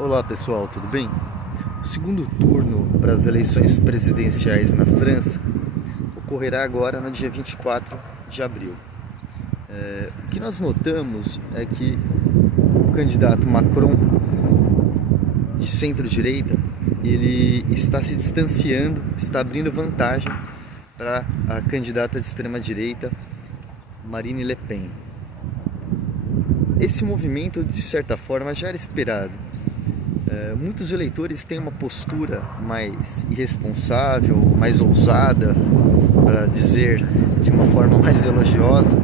Olá pessoal, tudo bem? O segundo turno para as eleições presidenciais na França ocorrerá agora no dia 24 de abril. O que nós notamos é que o candidato Macron, de centro-direita, ele está se distanciando, está abrindo vantagem para a candidata de extrema-direita, Marine Le Pen. Esse movimento, de certa forma, já era esperado. Muitos eleitores têm uma postura mais irresponsável, mais ousada, para dizer de uma forma mais elogiosa,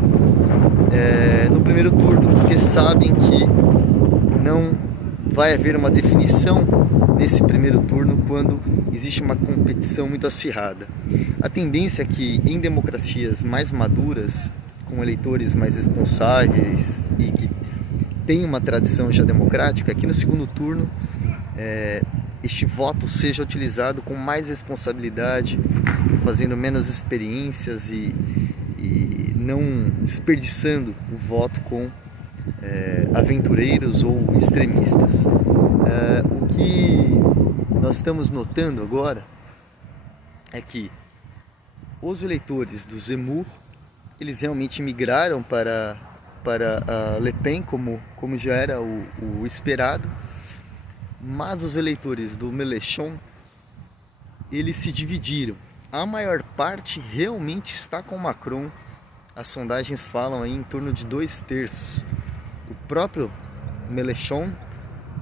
no primeiro turno, porque sabem que não vai haver uma definição nesse primeiro turno quando existe uma competição muito acirrada. A tendência é que em democracias mais maduras, com eleitores mais responsáveis e que tem uma tradição já democrática, aqui no segundo turno este voto seja utilizado com mais responsabilidade, fazendo menos experiências e não desperdiçando o voto com aventureiros ou extremistas. O que nós estamos notando agora é que os eleitores do Zemmour, eles realmente migraram para a Le Pen, como já era o esperado, mas os eleitores do Mélenchon, eles se dividiram. A maior parte realmente está com Macron. As sondagens falam aí em torno de 2/3. O próprio Mélenchon,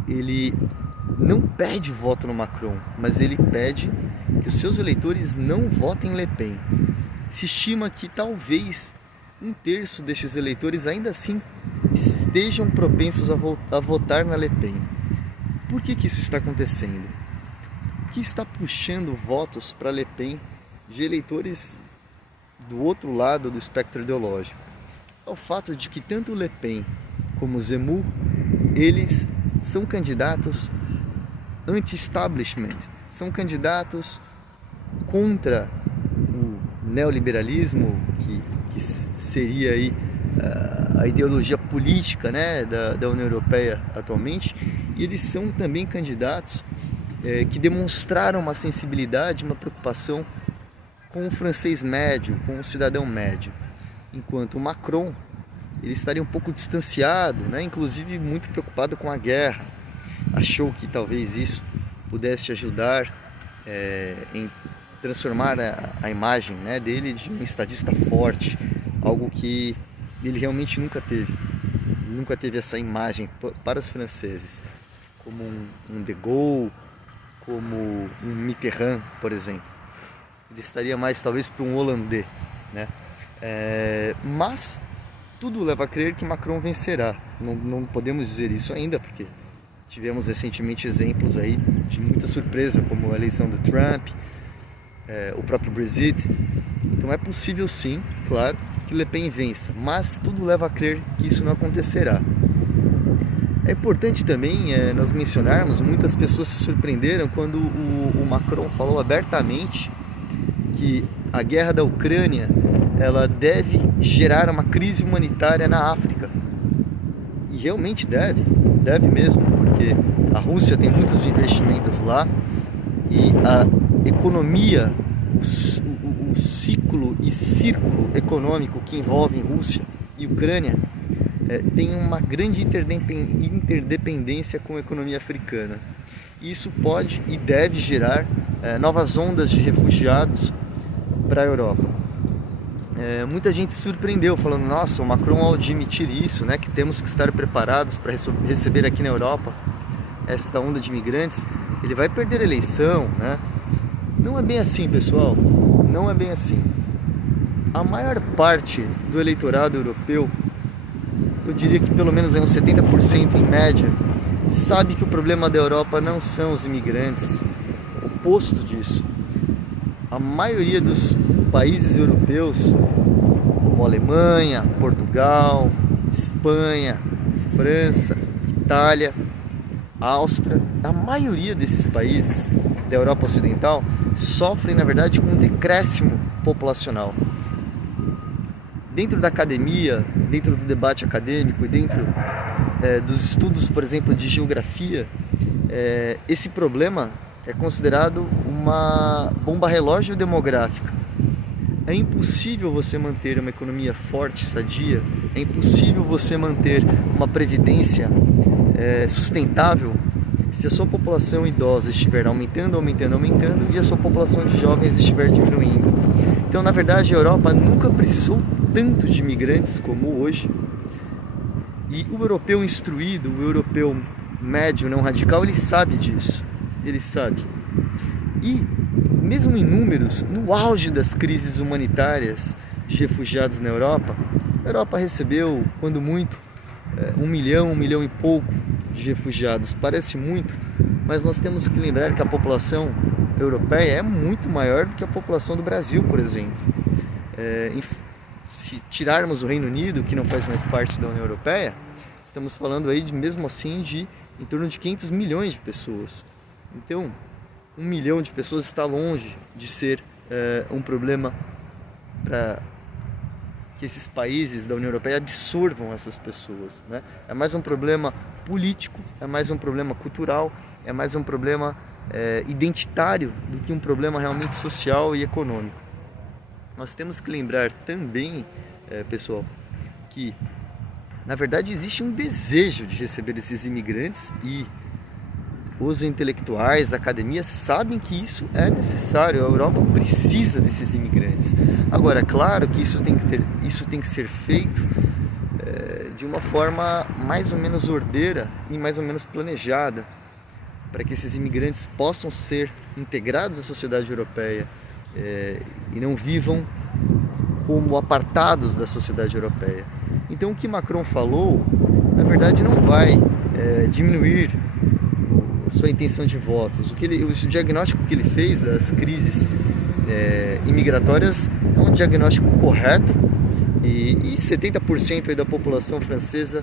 ele não pede voto no Macron, mas ele pede que os seus eleitores não votem em Le Pen. Se estima que talvez 1/3 destes eleitores ainda assim estejam propensos a votar na Le Pen. Por que isso está acontecendo? O que está puxando votos para Le Pen de eleitores do outro lado do espectro ideológico? É o fato de que tanto Le Pen como Zemmour, eles são candidatos anti-establishment, são candidatos contra o neoliberalismo, que seria aí a ideologia política, né, da União Europeia atualmente, e eles são também candidatos que demonstraram uma sensibilidade, uma preocupação com o francês médio, com o cidadão médio, enquanto o Macron, ele estaria um pouco distanciado, né, inclusive muito preocupado com a guerra. Achou que talvez isso pudesse ajudar em transformar a imagem, né, dele de um estadista forte, algo que ele realmente nunca teve essa imagem para os franceses, como um De Gaulle, como um Mitterrand, por exemplo. Ele estaria mais talvez para um holandês, né? Mas tudo leva a crer que Macron vencerá. Não podemos dizer isso ainda, porque tivemos recentemente exemplos aí de muita surpresa, como a eleição do Trump, o próprio Brexit. Então é possível sim, claro, que Le Pen vença, mas tudo leva a crer que isso não acontecerá. É importante também nós mencionarmos, muitas pessoas se surpreenderam quando o Macron falou abertamente que a guerra da Ucrânia, ela deve gerar uma crise humanitária na África. E realmente deve mesmo, porque a Rússia tem muitos investimentos lá e a economia, o ciclo e círculo econômico que envolve Rússia e Ucrânia tem uma grande interdependência com a economia africana. E isso pode e deve gerar novas ondas de refugiados para a Europa. Muita gente se surpreendeu, falando: nossa, o Macron, ao admitir isso, né, que temos que estar preparados para receber aqui na Europa esta onda de imigrantes, ele vai perder a eleição, né? Não é bem assim, pessoal, não é bem assim. A maior parte do eleitorado europeu, eu diria que pelo menos uns 70% em média, sabe que o problema da Europa não são os imigrantes. O oposto disso. A maioria dos países europeus, como Alemanha, Portugal, Espanha, França, Itália, Áustria, a maioria desses países da Europa Ocidental sofrem, na verdade, com um decréscimo populacional. Dentro da academia, dentro do debate acadêmico e dentro dos estudos, por exemplo, de geografia, esse problema é considerado uma bomba relógio demográfica. É impossível você manter uma economia forte, sadia, é impossível você manter uma previdência sustentável se a sua população idosa estiver aumentando e a sua população de jovens estiver diminuindo. Então, na verdade, a Europa nunca precisou tanto de imigrantes como hoje. E o europeu instruído, o europeu médio, não radical, ele sabe disso. Ele sabe. E, mesmo em números, no auge das crises humanitárias de refugiados na Europa, a Europa recebeu, quando muito, 1 milhão e pouco de refugiados. Parece muito, mas nós temos que lembrar que a população europeia é muito maior do que a população do Brasil, por exemplo. Se tirarmos o Reino Unido, que não faz mais parte da União Europeia, estamos falando aí mesmo assim de em torno de 500 milhões de pessoas. Então, 1 milhão de pessoas está longe de ser um problema para que esses países da União Europeia absorvam essas pessoas, né? É mais um problema político, é mais um problema cultural, é mais um problema identitário do que um problema realmente social e econômico. Nós temos que lembrar também, pessoal, que na verdade existe um desejo de receber esses imigrantes e os intelectuais, a academia sabem que isso é necessário, a Europa precisa desses imigrantes. Agora, é claro que isso tem que ser feito de uma forma mais ou menos ordeira e mais ou menos planejada, para que esses imigrantes possam ser integrados à sociedade europeia e não vivam como apartados da sociedade europeia. Então, o que Macron falou, na verdade, não vai diminuir sua intenção de votos. O diagnóstico que ele fez das crises imigratórias é um diagnóstico correto e 70% aí da população francesa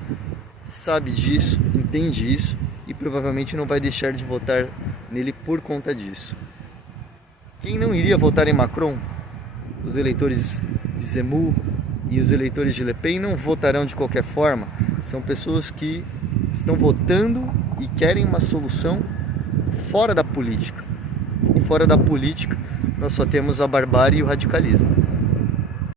sabe disso, entende isso e provavelmente não vai deixar de votar nele por conta disso. Quem não iria votar em Macron? Os eleitores de Zemmour e os eleitores de Le Pen não votarão de qualquer forma. São pessoas que estão votando e querem uma solução fora da política. E fora da política nós só temos a barbárie e o radicalismo.